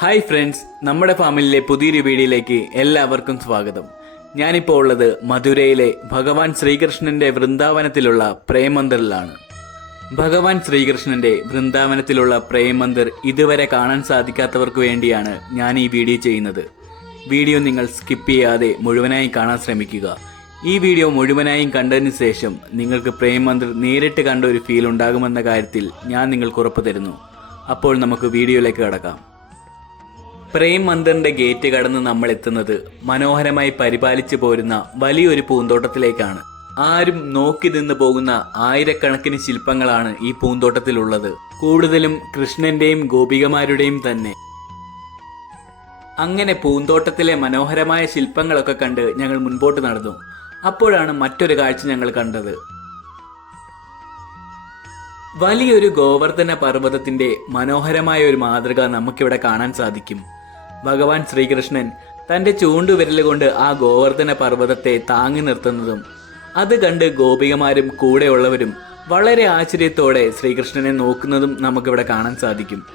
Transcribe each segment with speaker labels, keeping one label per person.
Speaker 1: Hi friends നമ്മുടെ ഫാമിലിയിലെ പുതിയൊരു വീഡിയോയിലേക്ക് എല്ലാവർക്കും സ്വാഗതം. ഞാനിപ്പോൾ ഉള്ളത് മധുരയിലെ ഭഗവാൻ ശ്രീകൃഷ്ണന്റെ വൃന്ദാവനത്തിലുള്ള പ്രേമന്ദിറിലാണ് ഭഗവാൻ ശ്രീകൃഷ്ണന്റെ വൃന്ദാവനത്തിലുള്ള പ്രേമന്ദിർ ഇതുവരെ കാണാൻ സാധിക്കാത്തവർക്ക് വേണ്ടിയാണ് ഞാൻ ഈ വീഡിയോ ചെയ്യുന്നത്. വീഡിയോ നിങ്ങൾ സ്കിപ്പ് ചെയ്യാതെ മുഴുവനായി കാണാൻ ശ്രമിക്കുക. ഈ വീഡിയോ മുഴുവനായും കണ്ടതിന് ശേഷം നിങ്ങൾക്ക് പ്രേമന്ദിർ നേരിട്ട് കണ്ട ഒരു ഫീൽ ഉണ്ടാകുമെന്ന കാര്യത്തിൽ ഞാൻ നിങ്ങൾക്ക് ഉറപ്പ് തരുന്നു. അപ്പോൾ നമുക്ക് വീഡിയോയിലേക്ക് കടക്കാം. പ്രേം മന്ദറിന്റെ ഗേറ്റ് കടന്ന് നമ്മൾ എത്തുന്നത് മനോഹരമായി പരിപാലിച്ചു പോരുന്ന വലിയൊരു പൂന്തോട്ടത്തിലേക്കാണ്. ആരും നോക്കി നിന്ന് പോകുന്ന ആയിരക്കണക്കിന് ശില്പങ്ങളാണ് ഈ പൂന്തോട്ടത്തിലുള്ളത്. കൂടുതലും കൃഷ്ണന്റെയും ഗോപികമാരുടെയും തന്നെ. അങ്ങനെ പൂന്തോട്ടത്തിലെ മനോഹരമായ ശില്പങ്ങളൊക്കെ കണ്ട് ഞങ്ങൾ മുൻപോട്ട് നടന്നു. അപ്പോഴാണ് മറ്റൊരു കാഴ്ച ഞങ്ങൾ കണ്ടത്. വലിയൊരു ഗോവർദ്ധന പർവതത്തിന്റെ മനോഹരമായ ഒരു മാതൃക നമുക്കിവിടെ കാണാൻ സാധിക്കും. ഭഗവാൻ ശ്രീകൃഷ്ണൻ തന്റെ ചൂണ്ടുവിരലുകൊണ്ട് ആ ഗോവർദ്ധന പർവതത്തെ താങ്ങി നിർത്തുന്നതും അത് കണ്ട് ഗോപികമാരും കൂടെയുള്ളവരും വളരെ ആശ്ചര്യത്തോടെ ശ്രീകൃഷ്ണനെ നോക്കുന്നതും നമുക്കിവിടെ കാണാൻ സാധിക്കും.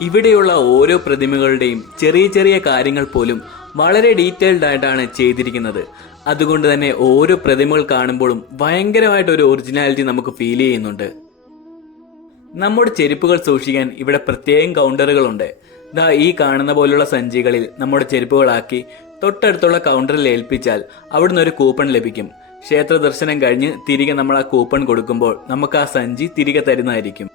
Speaker 1: ഇവിടെയുള്ള ഓരോ പ്രതിമകളുടെയും ചെറിയ ചെറിയ കാര്യങ്ങൾ പോലും വളരെ ഡീറ്റെയിൽഡ് ആയിട്ടാണ് ചെയ്തിരിക്കുന്നത്. അതുകൊണ്ട് തന്നെ ഓരോ പ്രതിമകൾ കാണുമ്പോഴും ഭയങ്കരമായിട്ട് ഒരു ഒറിജിനാലിറ്റി നമുക്ക് ഫീൽ ചെയ്യുന്നുണ്ട്. നമ്മുടെ ചെരുപ്പുകൾ സൂക്ഷിക്കാൻ ഇവിടെ പ്രത്യേകം കൗണ്ടറുകളുണ്ട്. ദാ ഈ കാണുന്ന പോലുള്ള സഞ്ചികളിൽ നമ്മുടെ ചെരുപ്പുകളാക്കി തൊട്ടടുത്തുള്ള കൗണ്ടറിൽ ഏൽപ്പിച്ചാൽ അവിടുന്ന് ഒരു കൂപ്പൺ ലഭിക്കും. ക്ഷേത്ര ദർശനം കഴിഞ്ഞ് തിരികെ നമ്മൾ ആ കൂപ്പൺ കൊടുക്കുമ്പോൾ നമുക്ക് ആ സഞ്ചി തിരികെ തരുന്നതായിരിക്കും.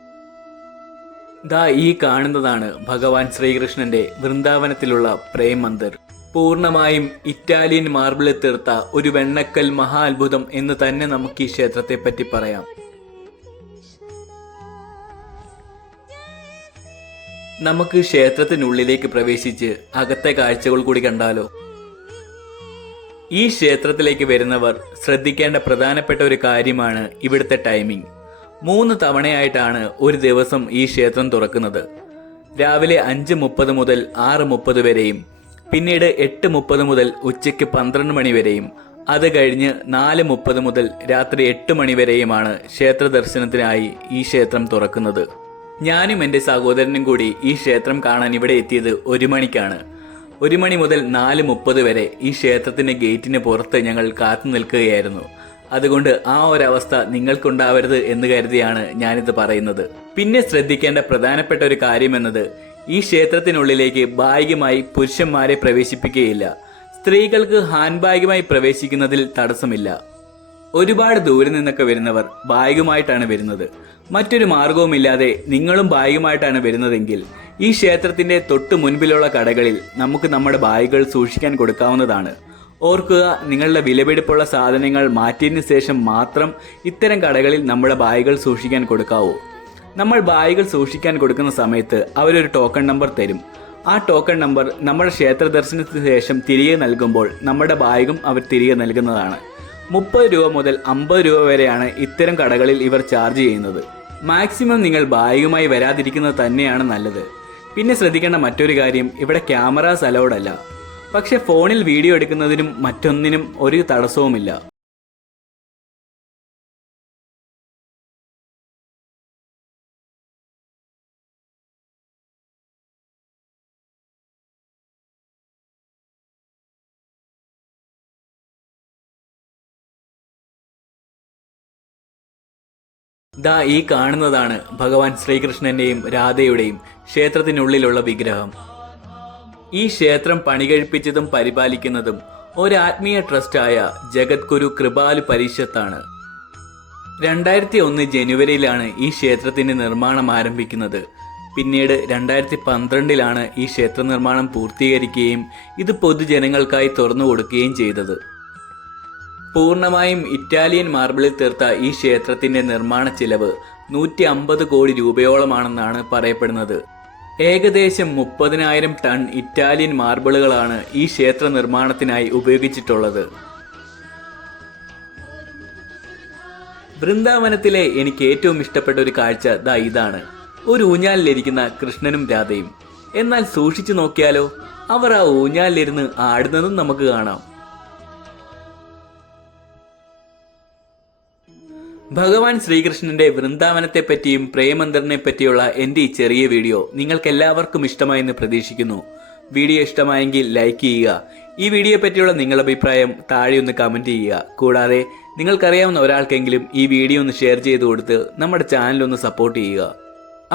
Speaker 1: ദാ ഈ കാണുന്നതാണ് ഭഗവാൻ ശ്രീകൃഷ്ണന്റെ വൃന്ദാവനത്തിലുള്ള പ്രേം മന്ദിർ പൂർണമായും ഇറ്റാലിയൻ മാർബിളിൽ തീർത്ത ഒരു വെണ്ണക്കൽ മഹാ അത്ഭുതം എന്ന് തന്നെ നമുക്ക് ഈ ക്ഷേത്രത്തെ പറ്റി പറയാം. നമുക്ക് ക്ഷേത്രത്തിനുള്ളിലേക്ക് പ്രവേശിച്ച് അകത്തെ കാഴ്ചകൾ കൂടി കണ്ടാലോ? ഈ ക്ഷേത്രത്തിലേക്ക് വരുന്നവർ ശ്രദ്ധിക്കേണ്ട പ്രധാനപ്പെട്ട ഒരു കാര്യമാണ് ഇവിടുത്തെ ടൈമിംഗ് മൂന്ന് തവണയായിട്ടാണ് ഒരു ദിവസം ഈ ക്ഷേത്രം തുറക്കുന്നത്. രാവിലെ അഞ്ച് മുപ്പത് മുതൽ ആറ് മുപ്പത് വരെയും പിന്നീട് എട്ട് മുപ്പത് മുതൽ ഉച്ചയ്ക്ക് പന്ത്രണ്ട് മണി വരെയും അത് കഴിഞ്ഞ് നാല് മുപ്പത് മുതൽ രാത്രി എട്ട് മണി വരെയുമാണ് ക്ഷേത്ര ദർശനത്തിനായി ഈ ക്ഷേത്രം തുറക്കുന്നത്. ഞാനും എന്റെ സഹോദരനും കൂടി ഈ ക്ഷേത്രം കാണാൻ ഇവിടെ എത്തിയത് ഒരു മണിക്കാണ്. ഒരു മണി മുതൽ നാല് മുപ്പത് വരെ ഈ ക്ഷേത്രത്തിന്റെ ഗേറ്റിന് പുറത്ത് ഞങ്ങൾ കാത്തു നിൽക്കുകയായിരുന്നു. അതുകൊണ്ട് ആ ഒരവസ്ഥ നിങ്ങൾക്കുണ്ടാവരുത് എന്ന് കരുതിയാണ് ഞാനിത് പറയുന്നത്. പിന്നെ ശ്രദ്ധിക്കേണ്ട പ്രധാനപ്പെട്ട ഒരു കാര്യം എന്നത് ഈ ക്ഷേത്രത്തിനുള്ളിലേക്ക് ഭാഗികമായി പുരുഷന്മാരെ പ്രവേശിപ്പിക്കുകയില്ല. സ്ത്രീകൾക്ക് ഹാൻഡ് ബാഗുമായി പ്രവേശിക്കുന്നതിൽ തടസ്സമില്ല. ഒരുപാട് ദൂരെ നിന്നൊക്കെ വരുന്നവർ ബായികമായിട്ടാണ് വരുന്നത്. മറ്റൊരു മാർഗവുമില്ലാതെ നിങ്ങളും ബായികമായിട്ടാണ് വരുന്നതെങ്കിൽ ഈ ക്ഷേത്രത്തിന്റെ തൊട്ട് മുൻപിലുള്ള കടകളിൽ നമുക്ക് നമ്മുടെ ബായികൾ സൂക്ഷിക്കാൻ കൊടുക്കാവുന്നതാണ്. ഓർക്കുക നിങ്ങളുടെ വിലപിടിപ്പുള്ള സാധനങ്ങൾ മാറ്റിയതിന് ശേഷം മാത്രം ഇത്തരം കടകളിൽ നമ്മുടെ ബായികൾ സൂക്ഷിക്കാൻ കൊടുക്കാവൂ. നമ്മൾ ബായികൾ സൂക്ഷിക്കാൻ കൊടുക്കുന്ന സമയത്ത് അവരൊരു ടോക്കൺ നമ്പർ തരും. ആ ടോക്കൺ നമ്പർ നമ്മുടെ ക്ഷേത്ര ദർശനത്തിന് ശേഷം തിരികെ നൽകുമ്പോൾ നമ്മുടെ ബായികം അവർ തിരികെ നൽകുന്നതാണ്. മുപ്പത് രൂപ മുതൽ അമ്പത് രൂപ വരെയാണ് ഇത്തരം കടകളിൽ ഇവർ ചാർജ് ചെയ്യുന്നത്. മാക്സിമം നിങ്ങൾ ബാഗുമായി വരാതിരിക്കുന്നത് തന്നെയാണ് നല്ലത്. പിന്നെ ശ്രദ്ധിക്കേണ്ട മറ്റൊരു കാര്യം ഇവിടെ ക്യാമറാസ് അലൗഡ് അല്ല. പക്ഷെ ഫോണിൽ വീഡിയോ എടുക്കുന്നതിനും മറ്റൊന്നിനും ഒരു തടസ്സവുമില്ല. ദാ ഈ കാണുന്നതാണ് ഭഗവാൻ ശ്രീകൃഷ്ണന്റെയും രാധയുടെയും ക്ഷേത്രത്തിനുള്ളിലുള്ള വിഗ്രഹം. ഈ ക്ഷേത്രം പണികഴിപ്പിച്ചതും പരിപാലിക്കുന്നതും ഒരു ആത്മീയ ട്രസ്റ്റായ ജഗദ്ഗുരു കൃപാലു പരിഷത്താണ്. രണ്ടായിരത്തി ഒന്ന് ജനുവരിയിലാണ് ഈ ക്ഷേത്രത്തിന്റെ നിർമ്മാണം ആരംഭിക്കുന്നത്. പിന്നീട് രണ്ടായിരത്തി പന്ത്രണ്ടിലാണ് ഈ ക്ഷേത്ര നിർമ്മാണം പൂർത്തീകരിക്കുകയും ഇത് പൊതുജനങ്ങൾക്കായി തുറന്നു കൊടുക്കുകയും ചെയ്തത്. പൂർണമായും ഇറ്റാലിയൻ മാർബിളിൽ തീർത്ത ഈ ക്ഷേത്രത്തിന്റെ നിർമ്മാണ ചിലവ് നൂറ്റി അമ്പത് കോടി രൂപയോളമാണെന്നാണ് പറയപ്പെടുന്നത്. ഏകദേശം മുപ്പതിനായിരം ടൺ ഇറ്റാലിയൻ മാർബിളുകളാണ് ഈ ക്ഷേത്ര നിർമ്മാണത്തിനായി ഉപയോഗിച്ചിട്ടുള്ളത്. വൃന്ദാവനത്തിലെ എനിക്ക് ഏറ്റവും ഇഷ്ടപ്പെട്ട ഒരു കാഴ്ച ദാ ഇതാണ്. ഒരു ഊഞ്ഞാലിലിരിക്കുന്ന കൃഷ്ണനും രാധയും. എന്നാൽ സൂക്ഷിച്ചു നോക്കിയാലോ? അവർ ആ ഊഞ്ഞാലിലിരുന്ന് ആടുന്നതും നമുക്ക് കാണാം. ഭഗവാൻ ശ്രീകൃഷ്ണന്റെ വൃന്ദാവനത്തെ പറ്റിയും പ്രേമന്ദറിനെ പറ്റിയുള്ള എന്റെ ഈ ചെറിയ വീഡിയോ നിങ്ങൾക്ക് എല്ലാവർക്കും ഇഷ്ടമായെന്ന് പ്രതീക്ഷിക്കുന്നു. വീഡിയോ ഇഷ്ടമായെങ്കിൽ ലൈക്ക് ചെയ്യുക. ഈ വീഡിയോ പറ്റിയുള്ള നിങ്ങളുടെ അഭിപ്രായം താഴെ ഒന്ന് കമന്റ് ചെയ്യുക. കൂടാതെ നിങ്ങൾക്കറിയാവുന്ന ഒരാൾക്കെങ്കിലും ഈ വീഡിയോ ഒന്ന് ഷെയർ ചെയ്ത് കൊടുത്ത് നമ്മുടെ ചാനൽ ഒന്ന് സപ്പോർട്ട് ചെയ്യുക.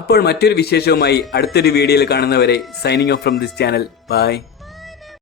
Speaker 1: അപ്പോൾ മറ്റൊരു വിശേഷവുമായി അടുത്തൊരു വീഡിയോയിൽ കാണുന്നവരെ signing off from this channel bye